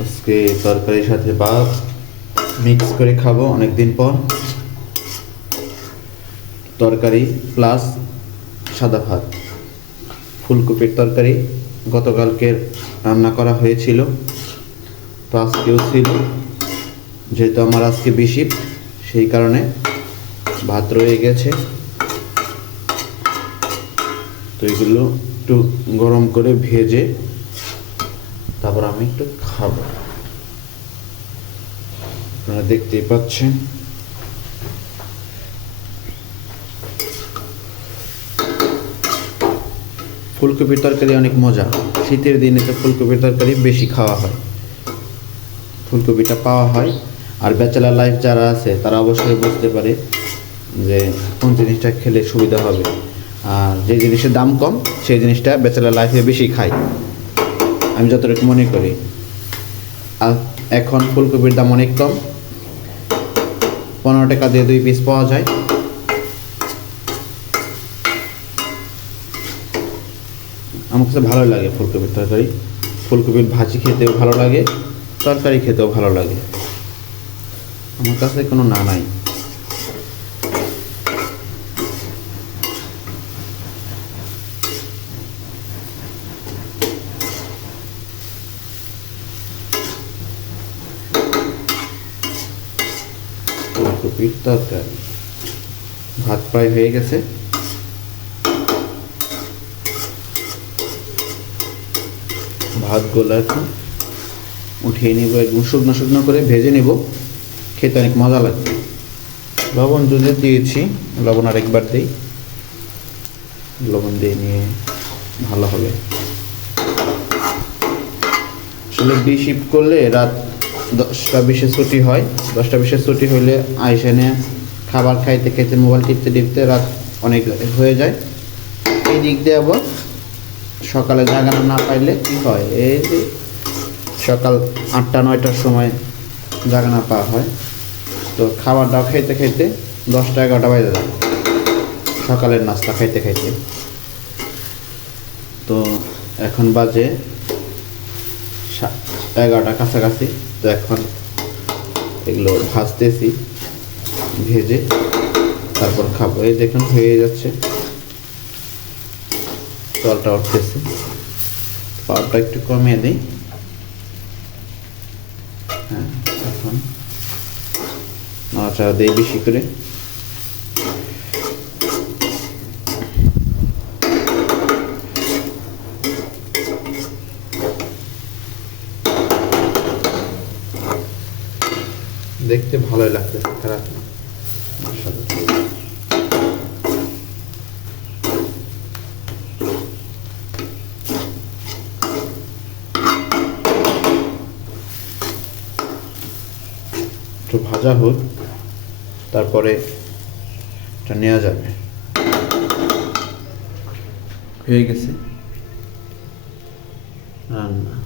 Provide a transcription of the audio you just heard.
আজকে তরকারির সাথে ভাত মিক্স করে খাব অনেক দিন পর। তরকারি প্লাস সাদা ভাত। ফুলকপির তরকারি গতকালকে রান্না করা হয়েছিল। তো আজকেও ছিল। যেহেতু আমার আজকে বেশি সেই কারণে ভাত রয়ে গেছে। তো এগুলো একটু গরম করে ভেজে তারপর আমি একটু খাব। আপনারা দেখতেই পাচ্ছেন। ফুলকপির তরকারি অনেক মজা। শীতের দিনে তো ফুলকপির তরকারি বেশি খাওয়া হয়। ফুলকপিটা পাওয়া হয়। আর ব্যাচেলার লাইফ যারা আছে, তারা অবশ্যই বুঝতে পারে যে কোন জিনিসটা খেলে সুবিধা হবে। আর যে জিনিসের দাম কম, সেই জিনিসটা ব্যাচেলার লাইফে বেশি খাই আমি যতটুকু মনে করি। এখন ফুলকপির দাম অনেক কম। পনেরো টাকা দিয়ে দুই পিস পাওয়া যায়। আমার কাছে ভালো লাগে ফুলকপির তরকারি। ফুলকপির ভাজি খেতেও ভালো লাগে, তরকারি খেতেও ভালো লাগে। আমার কাছে কোনো না নাই। ফুলকপির তরকারি ভাত প্রায় হয়ে গেছে। ভাতগুলো এখন উঠিয়ে নিব, একদম শুকনো শুকনো করে ভেজে নেব। খেতে অনেক মজা লাগবে। লবণ যদি দিয়েছি। লবণ আরেকবার দিই। লবণ দিয়ে নিয়ে ভালো হবে। আসলে বি করলে রাত দশটা বিশে ছুটি হয়। দশটা বিশে ছুটি হলে আইসানে খাবার খাইতে খাইতে মোবাইল টিপতে টিপতে রাত অনেক হয়ে যায়। এই দিক দিয়ে আবার সকালে জাগানো না পাইলে কি হয়? এই যে সকাল আটটা, নয়টার সময় জাগানা পাওয়া হয়। তো খাবার খাইতে খাইতে দশটা, এগারোটা বাজে যায়। সকালের নাস্তা খাইতে খাইতে। তো এখন বাজে এগারোটা কাছাকাছি। তো এখন এগুলো ভাজতেছি, ভেজে তারপর খাব। এই দেখুন হয়ে যাচ্ছে। জলটা উঠতেছে। পাওয়ারটা একটু কমিয়ে দিই। হ্যাঁ এখন নাড়াচাড়া দিই বেশি করে দেখতে ভালোই লাগতেছে খারাপ না। একটু ভাজা হোক, তারপরে এটা নেওয়া যাবে। হয়ে গেছে। রান্না।